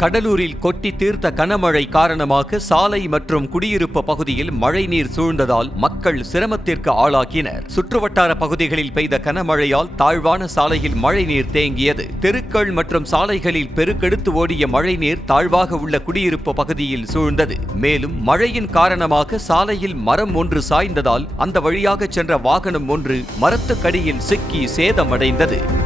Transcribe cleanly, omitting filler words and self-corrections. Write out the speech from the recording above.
கடலூரில் கொட்டி தீர்த்த கனமழை காரணமாக சாலை மற்றும் குடியிருப்பு பகுதியில் மழைநீர் சூழ்ந்ததால் மக்கள் சிரமத்திற்கு ஆளாகினர். சுற்றுவட்டார பகுதிகளில் பெய்த கனமழையால் தாழ்வான சாலையில் மழைநீர் தேங்கியது. தெருக்கள் மற்றும் சாலைகளில் பெருக்கெடுத்து ஓடிய மழைநீர் தாழ்வாக உள்ள குடியிருப்பு பகுதியில் சூழ்ந்தது. மேலும் மழையின் காரணமாக சாலையில் மரம் ஒன்று சாய்ந்ததால் அந்த வழியாக சென்ற வாகனம் ஒன்று மரத்துக்கடியில் சிக்கி சேதமடைந்தது.